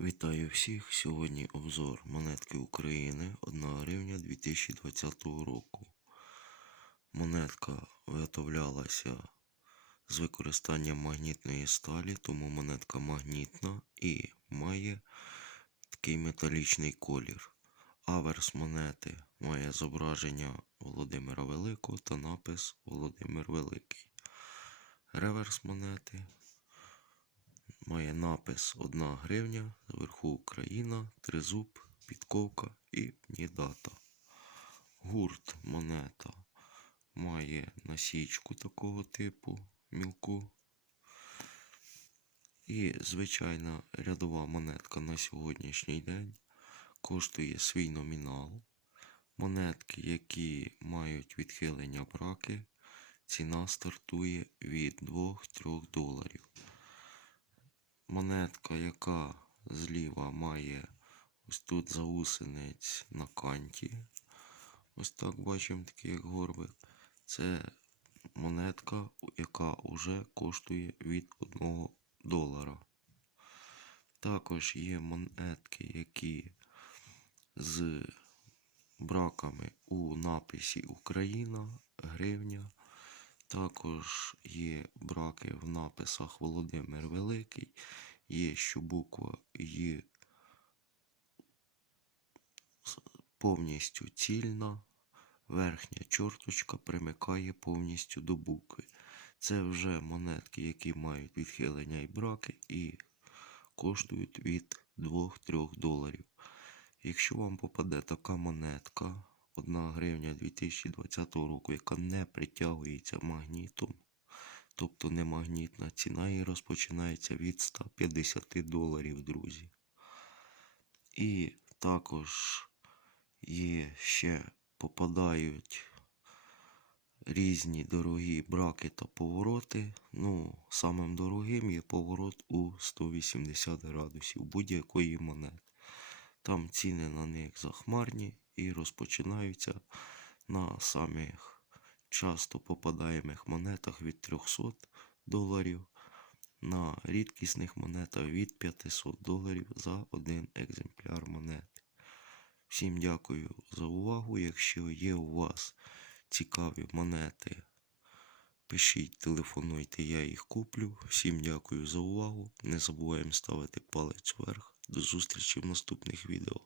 Вітаю всіх! Сьогодні обзор монетки України 1 гривня 2020 року. Монетка виготовлялася з використанням магнітної сталі, тому монетка магнітна і має такий металічний колір. Аверс монети має зображення Володимира Великого та напис Володимир Великий. Реверс монети має напис 1 гривня, зверху Україна, тризуб, підковка і дата. Гурт монета має насічку такого типу мілку. І звичайна рядова монетка на сьогоднішній день коштує свій номінал. Монетки, які мають відхилення браки, ціна стартує від 2-3 доларів. Монетка, яка зліва має ось тут заусенець на канті. Ось так бачимо, такий як горбик. Це монетка, яка вже коштує від 1 долара. Також є монетки, які з браками у написі Україна, гривня. Також є браки в написах Володимир Великий, є що буква є повністю цільна, верхня чорточка примикає повністю до букви. Це вже монетки, які мають відхилення і браки, і коштують від 2-3 доларів. Якщо вам попаде така монетка, 1 гривня 2020 року, яка не притягується магнітом, тобто не магнітна, ціна її розпочинається від 150 доларів, друзі. І також є ще попадають різні дорогі браки та повороти. Ну, самим дорогим є поворот у 180 градусів будь-якої монети. Там ціни на них захмарні і розпочинаються на самих часто попадаємих монетах від 300 доларів, на рідкісних монетах від 500 доларів за один екземпляр монети. Всім дякую за увагу. Якщо є у вас цікаві монети, пишіть, телефонуйте, я їх куплю. Всім дякую за увагу. Не забуваємо ставити палець вверх. До зустрічі в наступних відео.